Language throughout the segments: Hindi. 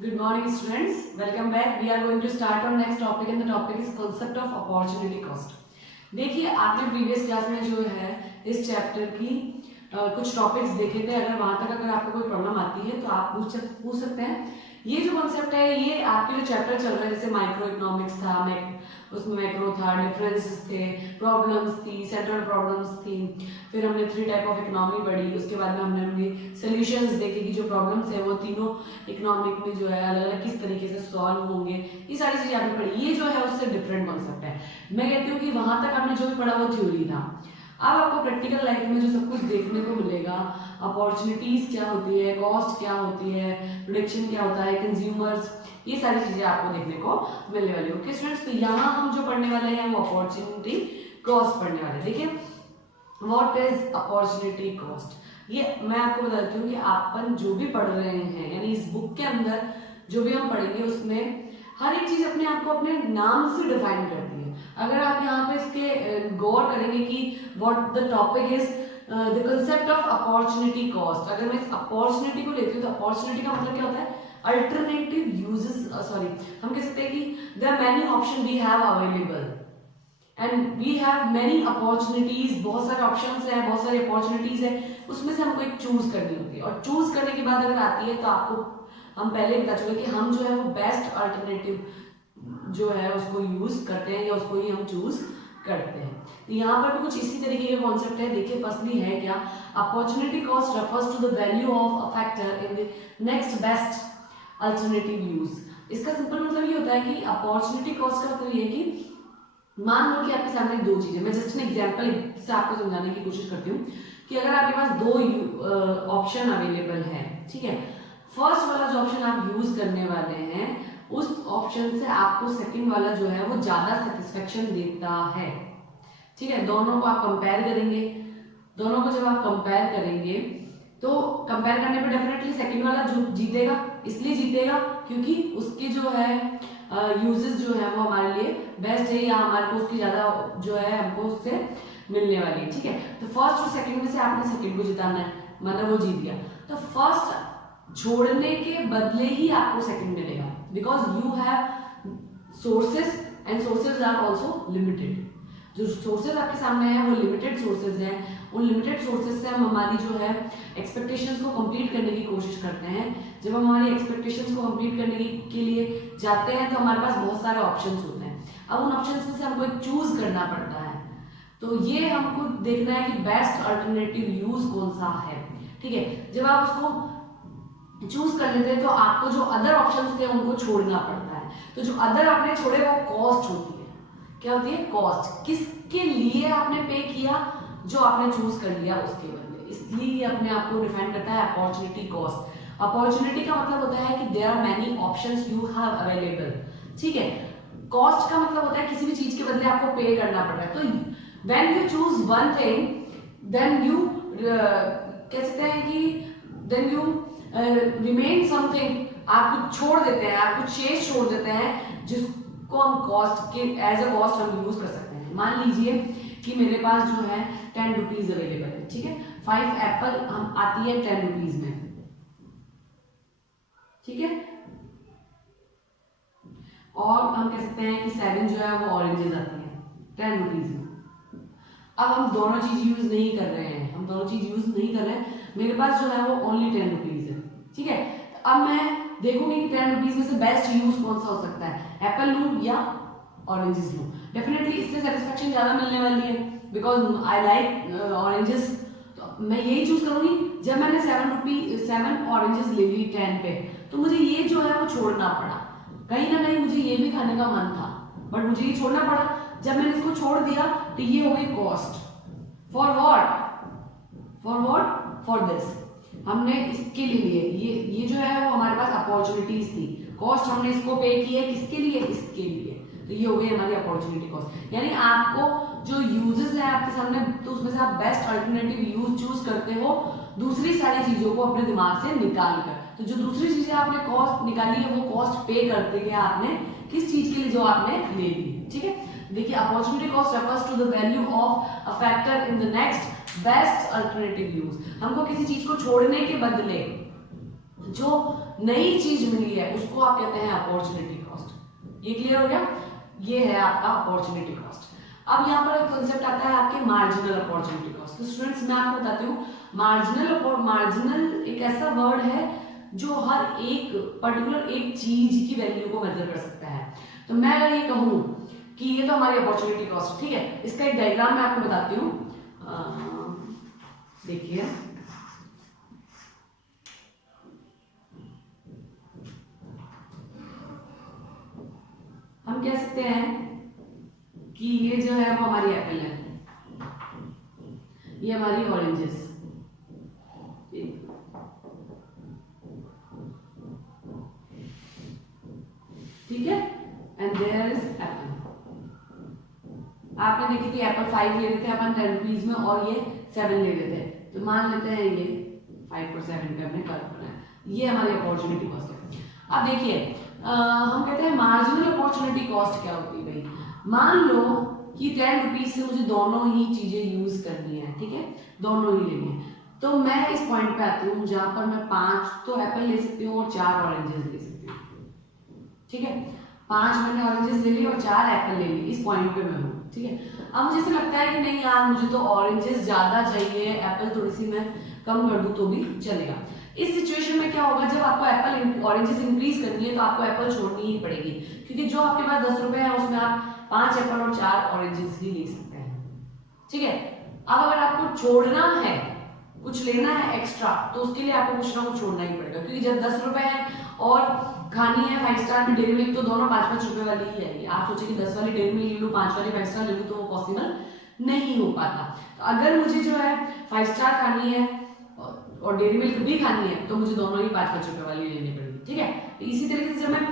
Good morning, students. Welcome back. We are going to start our next topic, and the topic is concept of opportunity cost. देखिए, आपने प्रीवियस क्लास में जो है इस चैप्टर की कुछ टॉपिक्स देखे थे. अगर वहां तक अगर आपको कोई प्रॉब्लम आती है तो आप पूछ सकते हैं. ये जो कॉन्सेप्ट है ये आपके जो चैप्टर चल रहा है, जैसे माइक्रो इकोनॉमिक्स था, उसमें मैक्रो था, डिफरेंसेस थे, प्रॉब्लम्स थी, सेंट्रल प्रॉब्लम्स थी. फिर हमने 3 टाइप ऑफ इकोनॉमी पढ़ी. उसके बाद में हमने सोल्यूशंस देखे कि जो प्रॉब्लम्स है वो तीनों इकोनॉमिक में जो है अलग अलग किस तरीके से सॉल्व होंगे. ये सारी चीजें आपने पढ़ी. ये जो है उससे डिफरेंट कॉन्सेप्ट है. मैं कहती हूँ कि वहां तक आपने जो भी पढ़ा वो थ्योरी था. अब आपको प्रैक्टिकल लाइफ में जो सब कुछ देखने को मिलेगा, अपॉर्चुनिटीज क्या होती है, कॉस्ट क्या होती है, प्रोडक्शन क्या होता है, कंज्यूमर्स, ये सारी चीजें आपको देखने को मिलने वाली. ओके स्टूडेंट्स, तो यहाँ हम जो पढ़ने वाले हैं वो अपॉर्चुनिटी कॉस्ट पढ़ने वाले हैं. देखिए, व्हाट इज अपॉर्चुनिटी कॉस्ट. ये मैं आपको बताती हूँ कि अपन जो भी पढ़ रहे हैं, यानी इस बुक के अंदर जो भी हम पढ़ेंगे उसमें हर एक चीज अपने आप को अपने नाम से डिफाइन करती है. अगर आप यहाँ पे इसके गौर करेंगे कि what the topic is the concept of opportunity cost. अगर मैं इस अपॉर्चुनिटी को लेती हूँ तो अपॉर्चुनिटी का मतलब क्या होता है? Alternative uses. सॉरी, हम कह सकते हैं कि there are many option we have available and we have many opportunities. बहुत सारे ऑप्शंस हैं, बहुत सारी अपॉर्चुनिटीज है, उसमें से हमको एक चूज करनी होती है. और चूज करने के बाद अगर आती है तो आपको हम पहले बता चुके कि हम जो है वो बेस्ट अल्टरनेटिव जो है उसको यूज करते हैं या उसको ही हम चूज करते हैं. तो यहाँ पर भी कुछ इसी तरीके का कॉन्सेप्ट है. देखिए, फर्स्टली है क्या? Opportunity cost refers to the value of a factor in the next best alternative use. इसका सिंपल मतलब ये होता है कि अपॉर्चुनिटी कॉस्ट का मतलब ये है कि मान लो कि आपके सामने दो चीजें, मैं जस्ट एन एग्जांपल से आपको समझाने की कोशिश करती हूँ कि अगर आपके पास दो ऑप्शन अवेलेबल है, ठीक है, फर्स्ट वाला जो ऑप्शन आप यूज करने वाले हैं उस ऑप्शन से आपको सेकंड वाला जो है वो ज्यादा सेटिस्फेक्शन देता है. ठीक है, दोनों को आप कंपेयर करेंगे. दोनों को जब आप कंपेयर करेंगे तो कंपेयर करने पे डेफिनेटली सेकंड वाला जो जीतेगा. इसलिए जीतेगा क्योंकि उसके जो है यूजेस जो है वो हमारे लिए बेस्ट है, या हमारे को उसकी ज्यादा जो है हमको उससे मिलने वाली है. ठीक है, तो फर्स्ट और सेकंड में से आपने सेकंड को जिताना है, मतलब वो जीत गया. तो फर्स्ट छोड़ने के बदले ही आपको सेकंड मिलेगा, because you have sources and sources are also limited. जो सोर्सेज आपके सामने है वो लिमिटेड सोर्सेज हैं. उन लिमिटेड सोर्सेज से हम हमारी जो है एक्सपेक्टेशंस को कंप्लीट करने की कोशिश करते हैं. जब हम हमारी एक्सपेक्टेशंस को कंप्लीट करने के लिए जाते हैं तो हमारे पास बहुत सारे ऑप्शंस होते हैं. अब उन ऑप्शंस में से हमको एक चूज करना पड़ता है. तो ये हमको देखना है कि बेस्ट अल्टरनेटिव यूज कौन सा है. ठीक है, जब आप उसको चूज कर लेते हैं तो आपको जो अदर ऑप्शंस थे उनको छोड़ना पड़ता है. तो जो अदर आपने छोड़े वो कॉस्ट होती है. क्या होती है? कॉस्ट. किसके लिए आपने पे किया? जो आपने चूज कर लिया उसके बदले. इसलिए अपने आप को डिफाइन करता है अपॉर्चुनिटी कॉस्ट. अपॉर्चुनिटी का मतलब होता है कि there are many options you have available. ठीक है, कॉस्ट का मतलब होता है किसी भी चीज के बदले आपको पे करना पड़ रहा है. तो when you choose one thing then you कह सकते हैं कि देन यू रिमेन समथिंग. आप कुछ छोड़ देते हैं, आप कुछ शेष छोड़ देते हैं जिसको हम कॉस्ट के एज अ कॉस्ट हम यूज कर सकते हैं. मान लीजिए कि मेरे पास जो है 10 रुपीज अवेलेबल है. ठीक है, 5 एप्पल हम आती है 10 रुपीज में. ठीक है, और हम कह सकते हैं कि 7 जो है वो ऑरेंजेस आती है 10 रुपीज में. अब हम दोनों चीज यूज नहीं कर रहे हैं, हम दोनों चीज यूज नहीं कर रहे हैं. मेरे पास जो है वो ओनली 10 रुपीज है. ठीक है, तो अब मैं देखूंगी कि 10 रुपीज में से बेस्ट यूज कौन सा हो सकता है. एप्पल लूं या ऑरेंजेस लूं. डेफिनेटली इससे सेटिस्फेक्शन ज्यादा मिलने वाली है, बिकॉज आई लाइक ऑरेंजेस. तो मैं यही चूज करूंगी. जब मैंने 7 ऑरेंजेस ले ली 10 पे, तो मुझे ये जो है वो छोड़ना पड़ा. कहीं ना कहीं मुझे ये भी खाने का मन था, बट मुझे ये छोड़ना पड़ा. जब मैंने इसको छोड़ दिया तो ये हो गई cost. For what? For this. हमने इसके लिए ये जो है वो हमारे पास अपॉर्चुनिटीज थी. कॉस्ट हमने इसको पे की है किसके लिए? इसके लिए. तो ये हो गई हमारी अपॉर्चुनिटी कॉस्ट. यानी आपको जो यूजेस है आपके सामने, तो उसमें से आप बेस्ट अल्टरनेटिव यूज चूज करते हो दूसरी सारी चीजों को अपने दिमाग से निकाल कर. तो जो दूसरी चीजें आपने कॉस्ट निकाली है वो कॉस्ट पे करते हैं आपने किस चीज के लिए जो आपने ले ली. ठीक है, देखिए, opportunity cost refers to the value of a factor in the next best alternative use. हमको किसी चीज को छोड़ने के बदले जो नई चीज मिली है उसको आप कहते हैं अपॉर्चुनिटी कॉस्ट। ये क्लियर हो गया? ये है आपका अपॉर्चुनिटी कॉस्ट। अब यहाँ पर एक कंसेप्ट आता है आपके मार्जिनल अपॉर्चुनिटी कॉस्ट। तो स्टूडेंट्स मैं आपको बताती हूँ, मार्जिनल एक ऐसा वर्ड है जो हर एक पर्टिकुलर एक चीज की वैल्यू को मेजर कर सकता है। तो मैं अगर ये कहूँ कि ये तो हमारी अपॉर्चुनिटी कॉस्ट, ठीक है, इसका एक डायग्राम मैं आपको बताती हूँ। देखिए, हम कह सकते हैं कि ये जो है वो हमारी एप्पल है, ये हमारी ऑरेंजेस, ठीक है, एंड देयर इज एप्पल। आपने देखी थी एप्पल 5 ले रहे थे अपन 10 रुपीज में और ये 7 ले रहे थे, तो मान लेते हैं ये 5 और 7 पे हमने कर्व बनाया, ये हमारी अपॉर्चुनिटी कॉस्ट है। अब देखिए हम कहते हैं मार्जिनल अपॉर्चुनिटी कॉस्ट क्या होती है भाई। मान लो कि 10 रुपीज से मुझे दोनों ही चीजें यूज करनी है, ठीक है, दोनों ही लेनी है, तो मैं इस पॉइंट पे आती हूँ जहां पर मैं 5 तो एप्पल ले सकती हूँ और 4 ऑरेंजेस ले सकती हूँ, ठीक है, 5 मैंने ऑरेंजेस ले ली और 4 एप्पल ले ली, इस पॉइंट पे मैं हूँ, ठीक है। अब मुझे ऐसा लगता है कि नहीं यार, मुझे तो ऑरेंजेस ज्यादा चाहिए, एप्पल थोड़ी सी मैं कम कर दूं तो भी चलेगा। इस सिचुएशन में क्या होगा, जब आपको एप्पल ऑरेंजेस इंक्रीज करनी है तो आपको एप्पल छोड़नी ही पड़ेगी, क्योंकि जो आपके पास 10 रुपए है उसमें आप 5 एप्पल और 4 ऑरेंजेस भी ले सकते हैं, ठीक है। अब अगर आपको छोड़ना है, कुछ लेना है एक्स्ट्रा, तो उसके लिए आपको कुछ ना कुछ छोड़ना ही पड़ेगा, क्योंकि जब 10 रुपए है और खानी है 5 स्टार में डेयरी मिल्क, तो दोनों 5-5 रुपए वाली ही आएगी। आप सोचे कि 10 वाली डेयरी मिल्क ले लूं, 5 वाली 5 स्टार ले लूं, तो वो पॉसिबल नहीं हो पाता। तो अगर मुझे जो है 5 स्टार खानी है और डेयरी मिल्क भी खानी है, तो मुझे दोनों ही 5-5 रुपए वाली लेनी पड़ेगी, ठीक है। तो इसी तरीके से जब मैं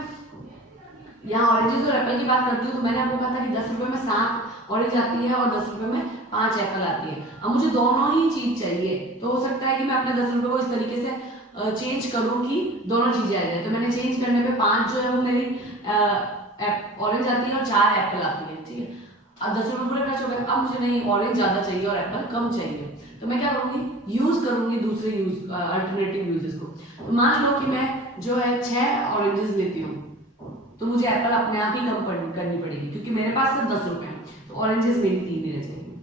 यहाँ ऑरेंजेस और एप्पल की बात करती हूँ, तो मैंने आपको कहा था कि 10 रुपए में 7 ऑरेंज आती है और 10 रुपए में 5 एप्पल आती है। अब मुझे दोनों ही चीज चाहिए, तो हो सकता है कि मैं अपने 10 रुपए को इस तरीके से चेंज करूं कि दोनों चीजें आ जाए। तो मैंने चेंज करने पे 5 जो है वो मेरी ऑरेंज आती है और 4 एप्पल आती है, ठीक है। अब 10 रुपए पूरे खर्च हो गए, अब मुझे नहीं ऑरेंज ज्यादा चाहिए और एप्पल कम चाहिए, तो मैं क्या करूंगी, यूज करूंगी दूसरे अल्टरनेटिव यूजेस को। तो मान लो कि मैं जो है 6 ऑरेंजेस लेती हूँ, तो मुझे एप्पल अपने आप ही कम करनी पड़ेगी, क्योंकि मेरे पास सिर्फ 10 रुपए हैं, तो ऑरेंजेस मेरी 3 ही रह जाएगी।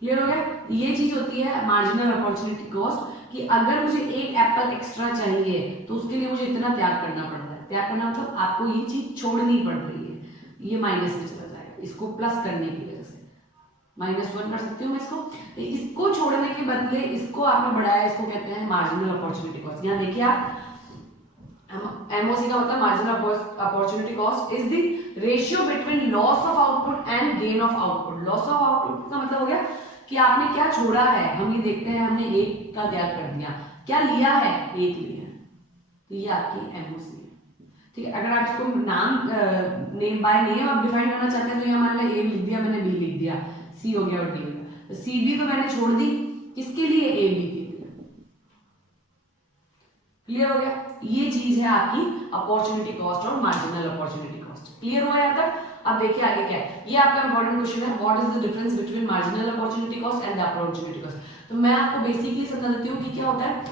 क्लियर हो गया? ये चीज होती है मार्जिनल अपॉर्चुनिटी कॉस्ट, कि अगर मुझे एक एप्पल एक्स्ट्रा चाहिए तो उसके लिए मुझे इतना त्याग करना पड़ता है। त्याग करना मतलब आपको ये चीज छोड़नी पड़ रही है, ये माइनस में चला जाएगा, इसको प्लस करने की वजह से -1 कर सकती हूँ मैं इसको। तो इसको छोड़ने के बदले इसको आपने बढ़ाया, इसको कहते हैं मार्जिनल अपॉर्चुनिटी कॉस्ट। यहाँ देखिए आप, एमओसी का मतलब marginal opportunity cost is the ratio between loss of output and gain of output. Loss of output का मतलब हो गया कि आपने क्या छोड़ा है, हम ये देखते हैं हमने 1 का त्याग कर दिया, क्या लिया है, 1 लिया है, तो ये आपकी एमओसी है, ठीक है। अगर आप इसको नाम नेम बाय नेम आप डिफाइन करना चाहते हैं, तो ये मान लिया A लिख दिया मैंने, B लिख दिया, C हो गया और D हो गया, तो C B तो मैंने छोड़ दी, किसके लिए, A B के लिए। क्लियर हो गया? ये चीज है आपकी अपॉर्चुनिटी कॉस्ट और मार्जिनल अपॉर्चुनिटी कॉस्ट। क्लियर हुआ यहाँ तक? अब देखिए आगे क्या है, ये आपका इंपॉर्टेंट क्वेश्चन है, what is the difference between marginal opportunity cost and opportunity cost. तो मैं आपको बेसिकली समझा देती हूँ कि क्या होता है।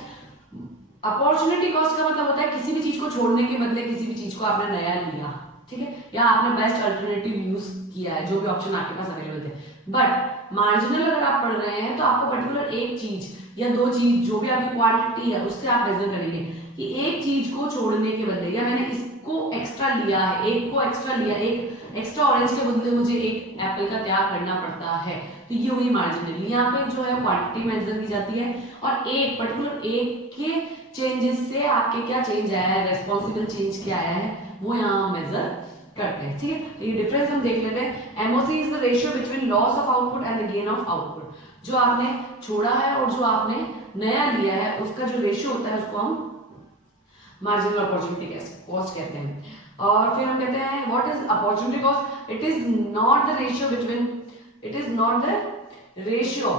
अपॉर्चुनिटी कॉस्ट का मतलब होता है किसी भी चीज को छोड़ने के बदले किसी भी चीज को आपने नया लिया, ठीक है, या आपने बेस्ट अल्टरनेटिव यूज किया है, जो भी ऑप्शन आपके पास अवेलेबल थे। बट मार्जिनल अगर आप पढ़ रहे हैं तो आपको पर्टिकुलर एक चीज या 2 चीज, जो भी आपकी क्वांटिटी है, उससे आप मेजर करेंगे कि एक चीज को छोड़ने के बदले, या मैंने इसको एक्स्ट्रा लिया है, एक को एक्स्ट्रा लिया, एक एक्स्ट्रा ऑरेंज के बदले मुझे एक एप्पल का त्याग करना पड़ता है, तो ये हुई मार्जिनल। यहाँ पे जो है क्वांटिटी मेजर की जाती है और एक पर्टिकुलर एक के चेंजेस से आपके क्या चेंज आया है, रेस्पॉन्सिबल चेंज क्या आया है, वो यहाँ मेजर करते हैं, ठीक है। तो ये डिफरेंस हम देख लेते हैं। MOC is the ratio between loss of output and the gain of output. जो आपने छोड़ा है और जो आपने नया लिया है, उसका जो रेशियो होता है उसको हम मार्जिनल अपॉर्चुनिटी कॉस्ट कहते हैं। और फिर हम कहते हैं what is opportunity cost, it is not the ratio between, it is not the ratio,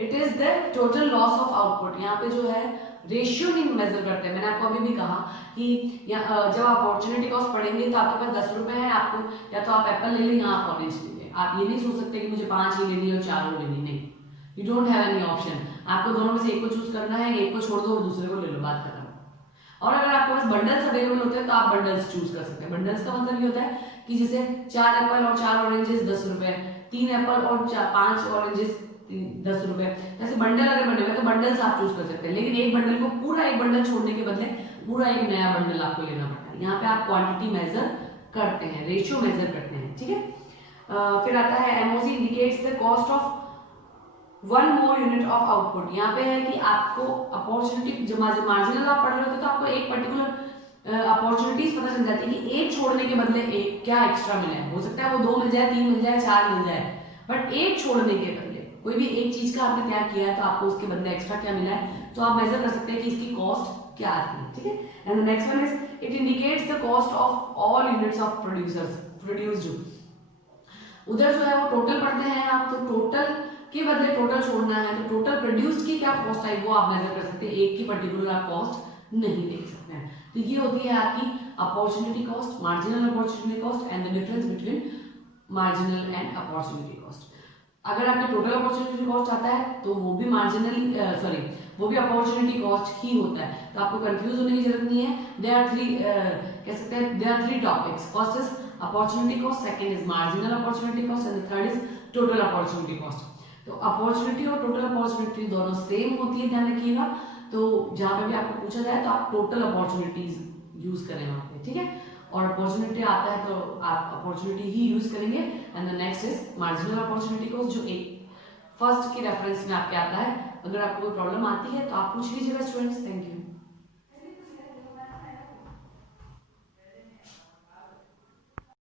it is the total loss of output. यहाँ पे जो है रेशियो नहीं मेजर करते हैं। मैंने आपको अभी भी कहा कि जब आप अपॉर्चुनिटी कॉस्ट पढ़ेंगे तो आपके पास 10 रुपए है, आपको या तो आप एप्पल ले लें या आप ऑरेंज ले लें। आप ये नहीं सोच सकते कि मुझे 5 ही लेनी है और 4 लेनी, नहीं, you don't have any option. आपको दोनों में से एक को चूज करना है, एक को छोड़ दो और दूसरे को ले लो, बात खत्म। और अगर आपके पास बंडल्स अवेलेबल होते हैं तो आप बंडल्स चूज कर सकते हैं। बंडल्स का मतलब ये होता है कि जैसे 4 एप्पल और 4 ऑरेंजेस 10 रुपए, 3 एप्पल और 5 ऑरेंजेस 10 रुपए, ऐसे बंडल अगर बने हुए तो बंडल्स आप चूज कर सकते हैं। लेकिन एक बंडल को पूरा एक बंडल छोड़ने के बदले पूरा एक नया बंडल आपको लेना पड़ता है। यहाँ पे आप क्वांटिटी मेजर करते हैं, रेशियो मेजर करते हैं, ठीक है। फिर आता है MOC indicates the cost of 1 more unit of output. यहाँ पे है कि आपको अपॉर्चुनिटी, जब मार्जिनल आप पढ़ रहे होते तो आपको एक पर्टिकुलर अपॉर्चुनिटीज पता चल जाती है कि एक छोड़ने के बदले एक क्या एक्स्ट्रा मिला है। हो सकता है वो 2 मिल जाए, 3 मिल जाए, 4 मिल जाए, बट एक छोड़ने के बदले कोई भी एक चीज का आपने त्याग किया है तो आपको उसके बदले एक्स्ट्रा क्या मिला है, तो आप मेजर कर सकते हैं कि इसकी कॉस्ट क्या आती है, ठीक है। And the next one is it indicates the cost of all units of produced. उधर जो है वो टोटल पढ़ते हैं आप, तो टोटल के बदले टोटल छोड़ना है तो टोटल प्रोड्यूस्ड की क्या कॉस्ट आई वो आप मेजर कर सकते हैं, एक की पर्टिकुलर आप कॉस्ट नहीं देख सकते हैं। तो ये होती है आपकी opportunity cost, marginal opportunity cost and the difference between marginal and opportunity cost. अगर आपके टोटल अपॉर्चुनिटी कॉस्ट आता है तो वो भी वो भी अपॉर्चुनिटी कॉस्ट ही होता है, तो आपको कंफ्यूज होने की जरूरत नहीं है। देयर आर थ्री कह सकते हैं, there are 3 topics. First is opportunity cost, second is marginal opportunity cost and the third is total opportunity cost. तो अपॉर्चुनिटी और टोटल अपॉर्चुनिटी दोनों सेम होती है, ध्यान रखिएगा। तो जहां पे भी आपको पूछा जाए तो आप टोटल अपॉर्चुनिटीज यूज करें वहां पे, ठीक है। और अपॉर्चुनिटी आता है तो आप अपॉर्चुनिटी ही यूज करेंगे। And the next is marginal opportunity cost, जो एक फर्स्ट की रेफरेंस में आपके आता है। अगर आपको कोई प्रॉब्लम आती है तो आप पूछ लीजिएगा स्टूडेंट्स। Thank you.